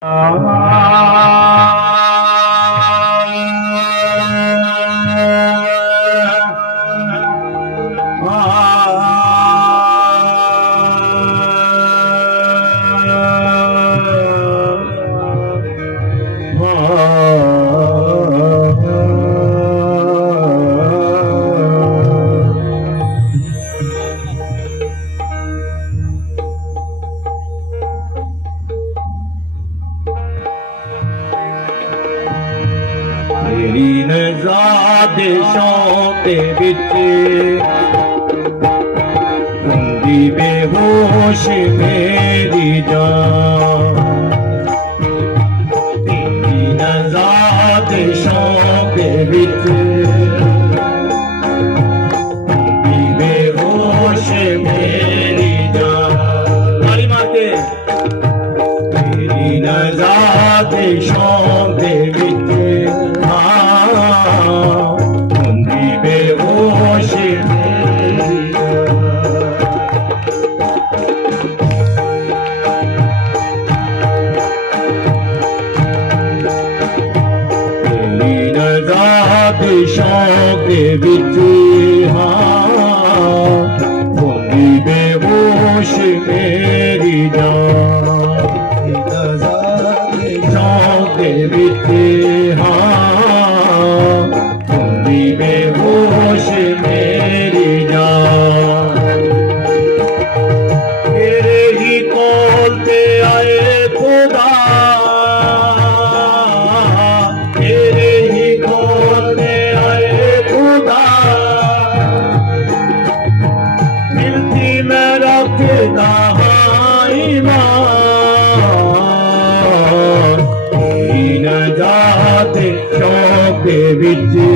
Ah. खामोश मेरी जान কৃষকে বিদ্রোহা তাহাই মান যাতে সবে বিজয়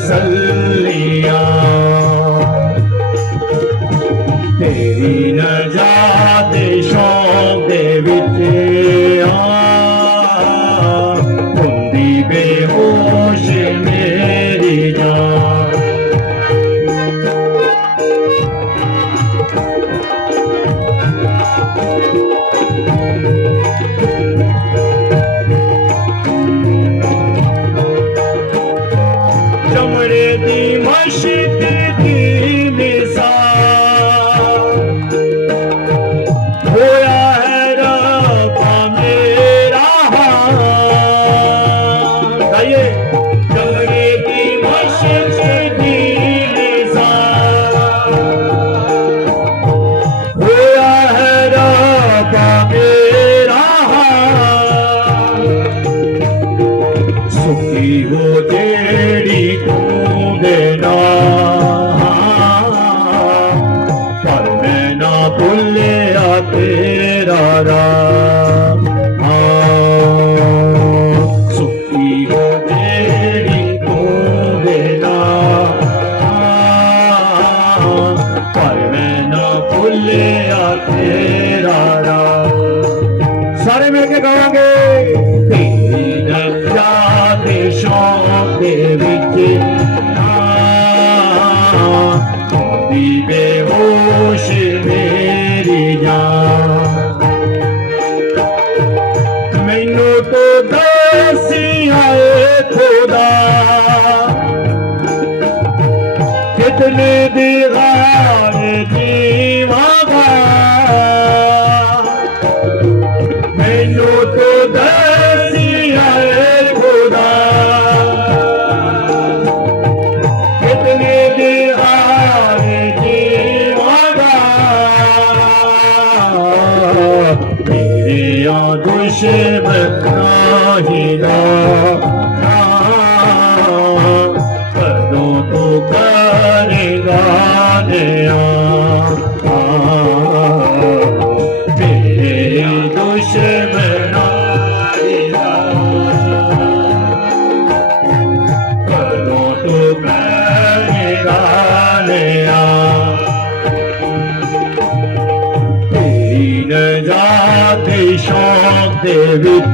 وسلم Beni bir தேவி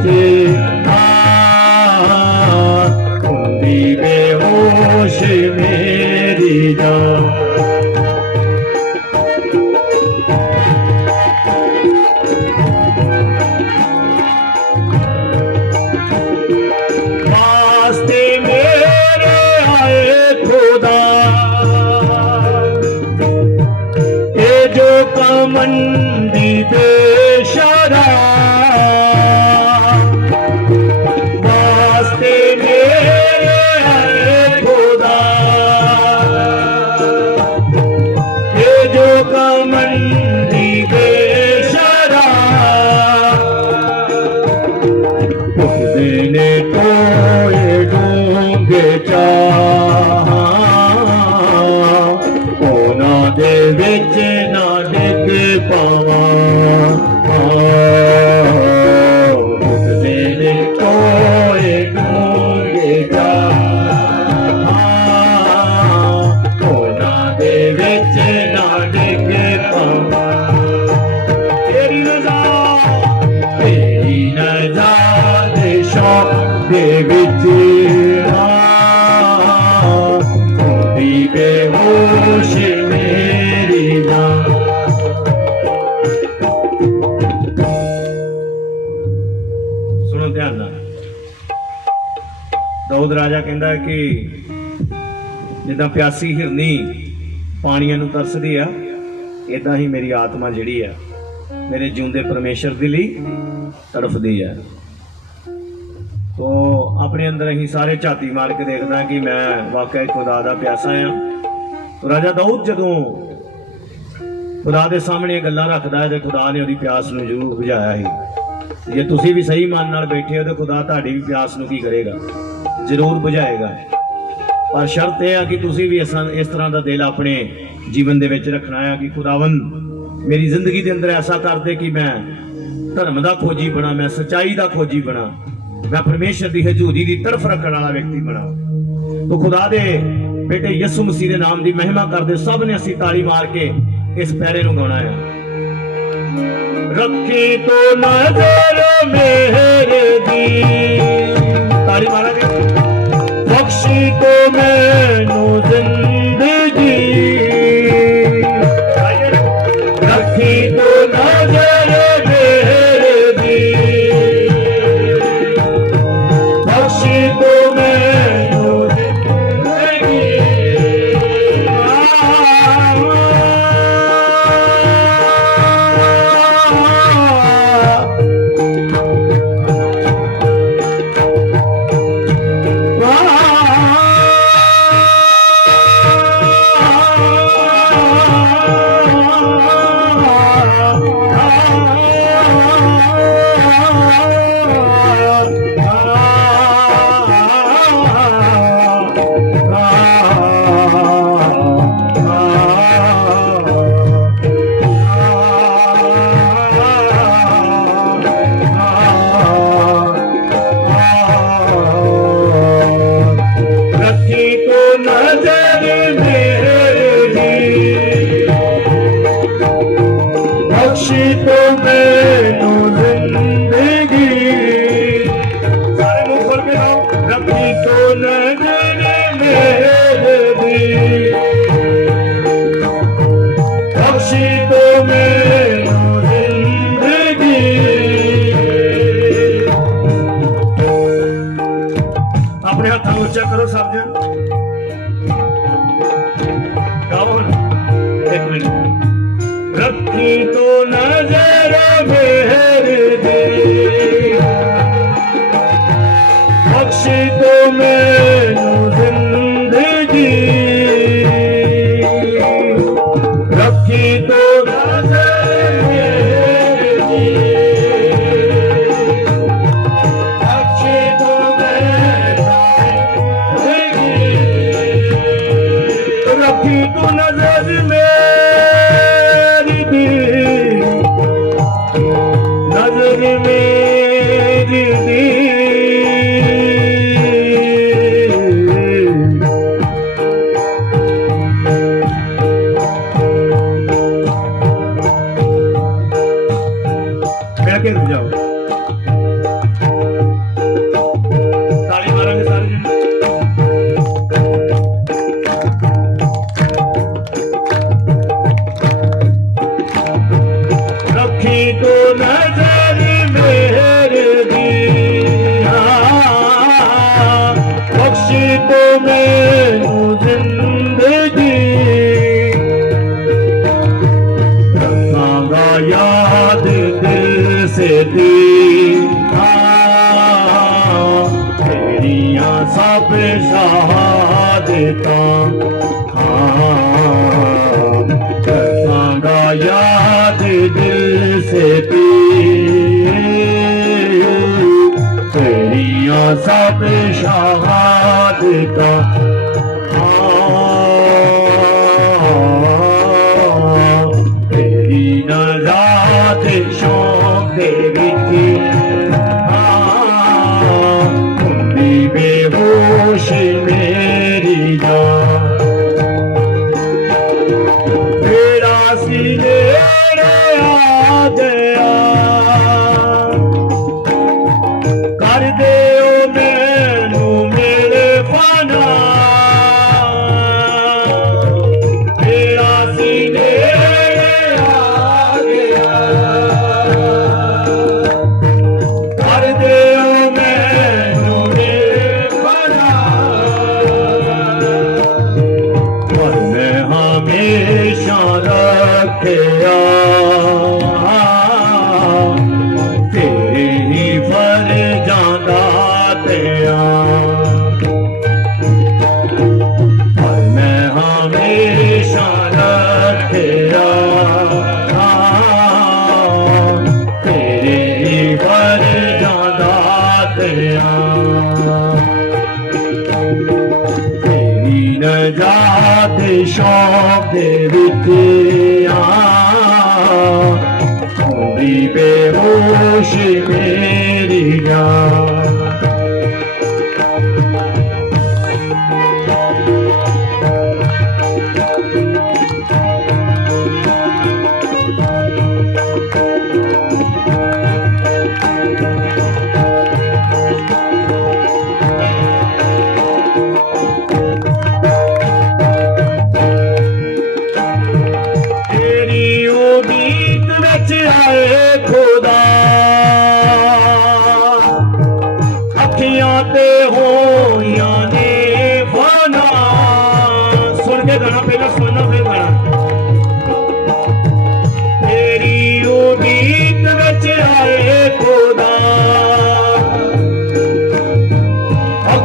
ਜਿੱਦਾਂ ਪਿਆਸੀ ਹਿਰਨੀ ਪਾਣੀਆਂ ਨੂੰ ਤਰਸਦੀ ਆ ਇਦਾਂ ਹੀ ਮੇਰੀ ਆਤਮਾ ਜਿਹੜੀ ਆ, ਮੇਰੇ ਜਿਉਂਦੇ ਪਰਮੇਸ਼ਰ ਦੇ ਲਈ ਤੜਫਦੀ ਹੈ ਤੋ ਆਪਣੇ ਅੰਦਰ ਅਸੀਂ ਸਾਰੇ ਝਾਤੀ ਮਾਰ ਕੇ ਦੇਖਦਾ ਕਿ ਮੈਂ ਵਾਕਿਆ ਖੁਦਾ ਦਾ ਪਿਆਸਾ ਆ। ਰਾਜਾ ਦਾਊਦ ਜਦੋਂ ਖੁਦਾ ਦੇ ਸਾਹਮਣੇ ਗੱਲਾਂ ਰੱਖਦਾ ਹੈ ਤੇ ਖੁਦਾ ਨੇ ਉਹਦੀ ਪਿਆਸ ਨੂੰ ਜ਼ਰੂਰ ਬੁਝਾਇਆ ਸੀ। ਜੇ ਤੁਸੀਂ ਵੀ ਸਹੀ ਮਨ ਨਾਲ ਬੈਠੇ ਹੋ ਤਾਂ ਖੁਦਾ ਤੁਹਾਡੀ ਵੀ ਪਿਆਸ ਨੂੰ ਕੀ ਕਰੇਗਾ? ਜ਼ਰੂਰ ਬੁਝਾਏਗਾ। ਪਰ ਸ਼ਰਤ ਇਹ ਆ ਕਿ ਤੁਸੀਂ ਵੀ ਇਸ ਤਰ੍ਹਾਂ ਦਾ ਦਿਲ ਆਪਣੇ ਜੀਵਨ ਦੇ ਵਿੱਚ ਰੱਖਣਾ ਆ ਕਿ ਖੁਦਾਵੰ ਮੇਰੀ ਜ਼ਿੰਦਗੀ ਦੇ ਅੰਦਰ ਐਸਾ ਕਰ ਦੇ ਕਿ ਮੈਂ ਧਰਮ ਦਾ ਖੋਜੀ ਬਣਾ, ਮੈਂ ਸਚਾਈ ਦਾ ਖੋਜੀ ਬਣਾ, ਮੈਂ ਪਰਮੇਸ਼ਰ ਦੀ ਹਜ਼ੂਰੀ ਦੀ ਤਰਫ ਰੱਖਣ ਵਾਲਾ ਵਿਅਕਤੀ ਬਣਾ। ਤੋ ਖੁਦਾ ਦੇ ਬੇਟੇ ਯਿਸੂ ਮਸੀਹ ਦੇ ਨਾਮ ਦੀ ਮਹਿਮਾ ਕਰਦੇ ਸਭ ਨੇ ਅਸੀਂ ਤਾਲੀ ਮਾਰ ਕੇ ਇਸ ਪੈਰੇ ਨੂੰ ਗਾਉਣਾ ਹੈ। ਰੱਖੀ ਤੋ ਨਜ਼ਰ ਮੇਰੇ ਦੀ। ਤਾੜੀ ਮਾਰਾਂਗੇ। ਬਖਸ਼ੀ ਤੋ ਮੈਨੂੰ ਜ਼ਿੰਦਗੀ ਰੱਖੀ ਸੇਤੀ ਹਾਂ ਤੇਰੀਆਂ ਸਭ ਸ਼ਹਾਦਤਾਂ ਹਾਂ ਕਰਾਂਗਾ ਯਾਦ ਦਿਲ ਸੇਤੀ। ਤੇਰੀਆਂ ਸਭ ਸ਼ਹਾਦਤਾਂ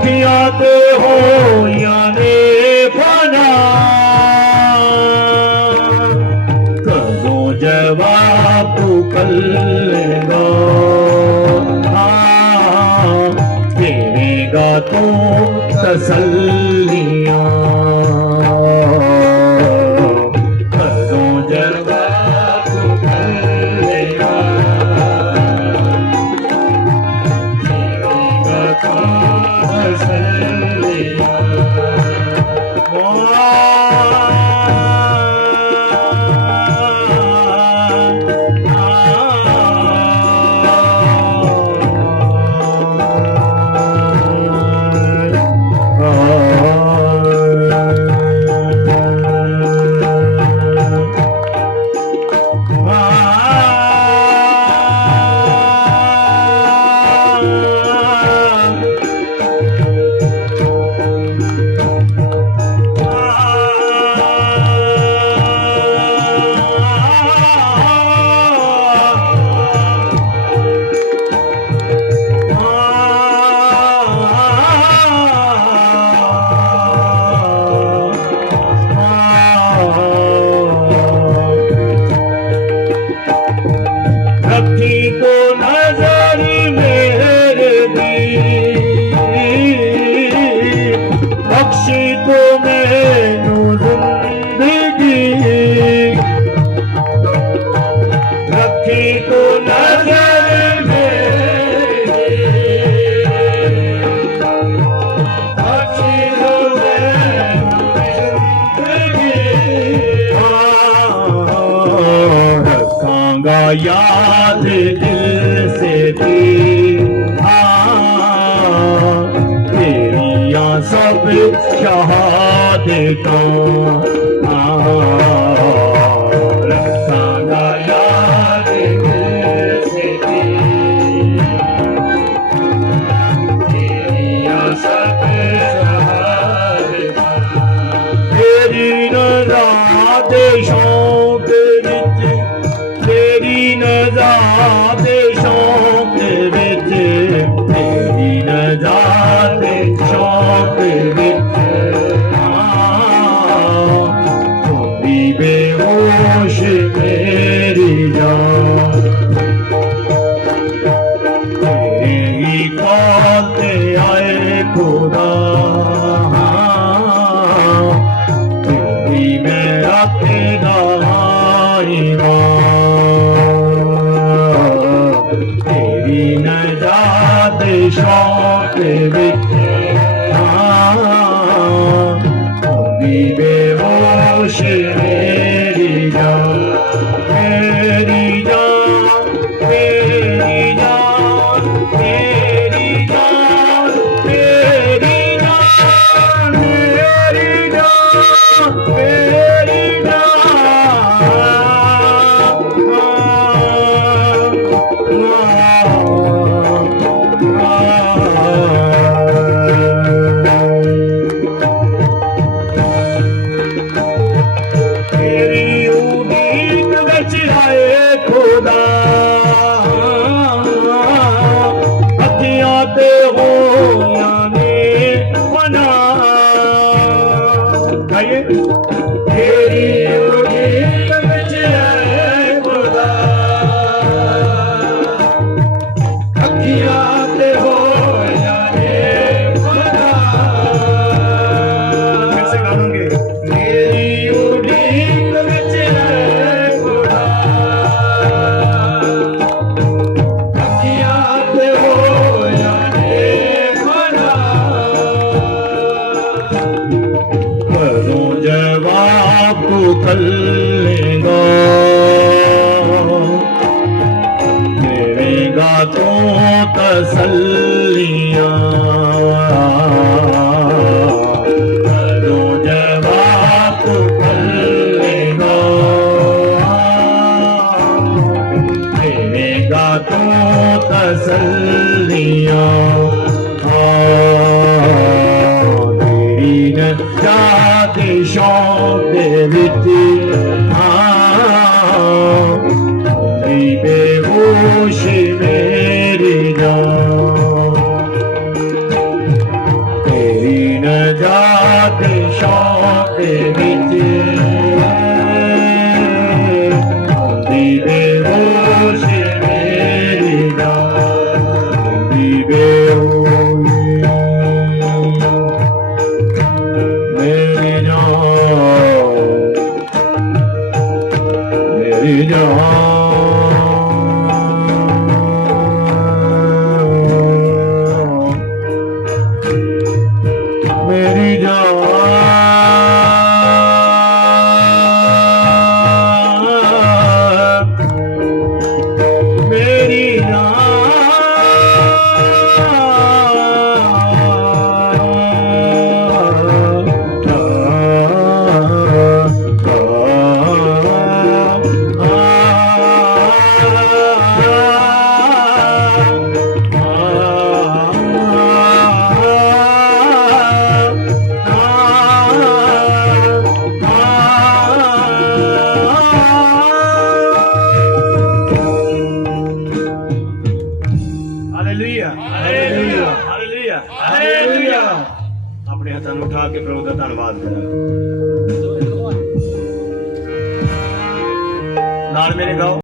ਅੱਖੀਆਂ ਤੇ ਹੋਈਆਂ ਨੇ ਫਨਾ। ਕਦੋਂ ਜਵਾਬ ਤੂੰ ਕੱਲੇਗਾ? ਹਾਂ ਦੇਵੇਗਾ ਤੂੰ ਤਸੱਲੀ। बात दिल से थी हाँ तेरिया सब शहादतों